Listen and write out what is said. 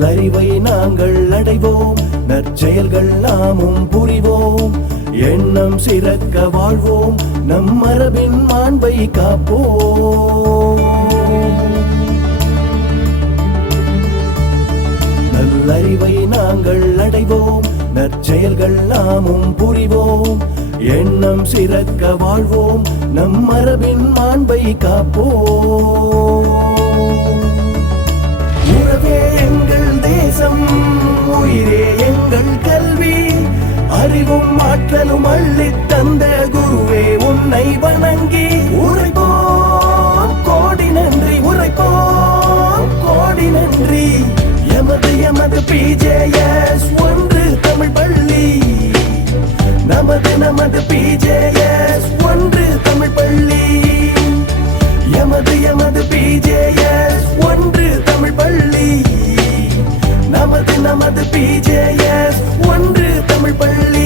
நல்லறிவை நாங்கள் அடைவோம், நற்செயல்கள் நாமும் புரிவோம், எண்ணம் சிறக்க வாழ்வோம், நம் மரபின் மாண்பை காப்போம். நல்லறிவை நாங்கள் அடைவோம், நற்செயல்கள் நாமும் புரிவோம், எண்ணம் சிறக்க வாழ்வோம், நம் மரபின் மாண்பை காப்போம். உறவே எங்கள் தேசம், உயிரே எங்கள் கல்வி, அறிவும் ஆற்றலும் அள்ளித் தந்த குருவே உன்னை வணங்கி உரைப்போம் கோடி நன்றி, உரைப்போம் கோடி நன்றி. எமது எமது PJS ஒன்று தமிழ் பள்ளி, நமது நமது PJS ஒன்று தமிழ் பள்ளி, எமது எமது PJS ஒன்று தமிழ் பள்ளி, நமது நமது PJS ஒன்று தமிழ் பள்ளி.